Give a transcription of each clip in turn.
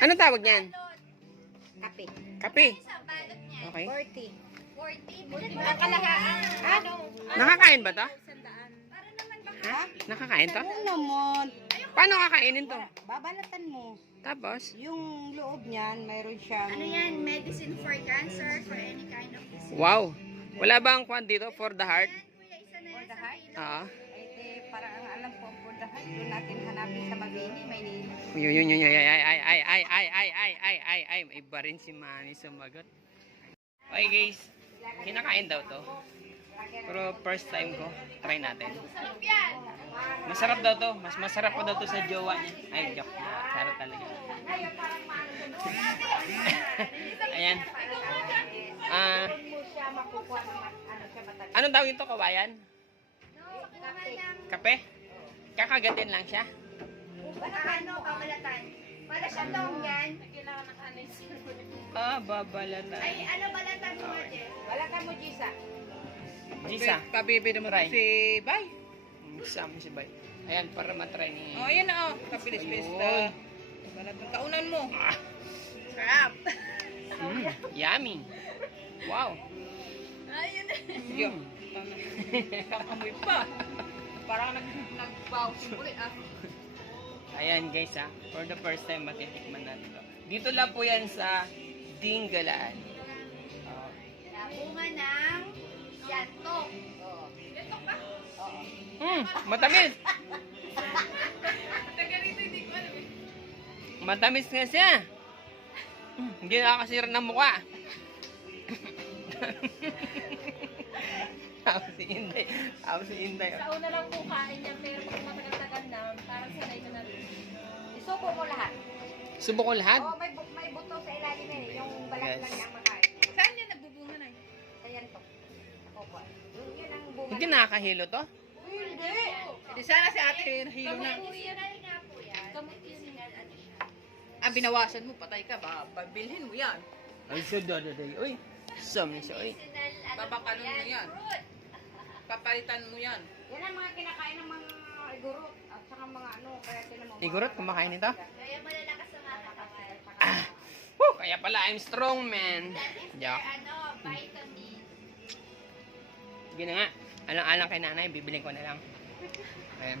Ano tawag niyan? Kape. Kape. Sa balot niya. Okay. 40. 40. Nakalahaan. Ano? Nakakain ba to? Para naman baka. Ha? Nakakain to? Oo naman. Paano kakainin to? Babalatan mo. Tapos? Yung loob niyan, mayroon siyang... Ano yan? Medicine for cancer, for any kind of disease. Wow. Wala ba ang kwan dito for the heart? Yan, kuya, isa na For yan the sa heart? kilo. Oo. Para ang alam ko, for the heart, doon natin hanapin sa Mabini, may Yun. Ay. Iba rin si Manny sumagot. Okay guys. Kinakain daw to. Pero first time ko. Try natin. Sarap yan. Masarap daw to. Mas masarap pa daw to sa jowa niya. Ay, joke. Sarap talaga. Ayan. Anong tawag ito? Kawayan? No, naman ng Kape? Kakagatin lang siya? babalatan. Wala siyang dong yan. Babalatan. Ay, ano balatan mo, Jess? Balatan mo, Gisa. Gisa. Kabibi naman Try. si Bay. Sama si Bay. Ayan, para matry ni... Oh, ayan na oh. Kapilis-pilis Ayun. na. Kaunan mo. Ah, Sarap. yummy. Wow. Ayun na. Sige. Kakamoy pa. Parang nagbaw simuli ah. Ayan guys for the first time matitikman natin to. Dito lang po yan sa Dinggalaan. Bunga ng yantok. Yantok ba? Matamis! Matamis nga siya. Hindi nakakasira ng mukha. Tapos si Inday. Sa una lang po kain niya, pero pag matagal-tagal na, parang sanay ka na rin. Isubo mo lahat. Subok ko lahat. Oh, may buto sa ilalim yan eh. Yung balat Yes. lang niya ang makain. Saan yan nagbubunga na? Ayan to. Ako po. Yun ang bunga. Hindi nakakahilo to. Hindi. Di sana si ate nahilo na. Medicinal nga po yan. Medicinal ano siya. Binawasan mo, patay ka ba? Pabilhin mo yan. Ay, so dadaday. Uy, sami siya. Uy. Medicinal ano Babakalon mo yan. fruit. Papalitan mo yan. Yan ang mga kinakain ng mga igurot. At saka mga ano, kaya tinamang... Igurot, kumakain nito? Kaya malalakas ang mga katawan. Kaya pala, I'm strong, man. That is Yeah. for ano, vitamin. Sige na nga. Alang-alang kay nanay, bibiling ko na lang. Ayan.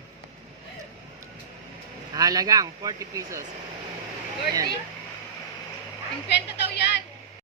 Halagang 40 pesos. 40? 50 daw yan.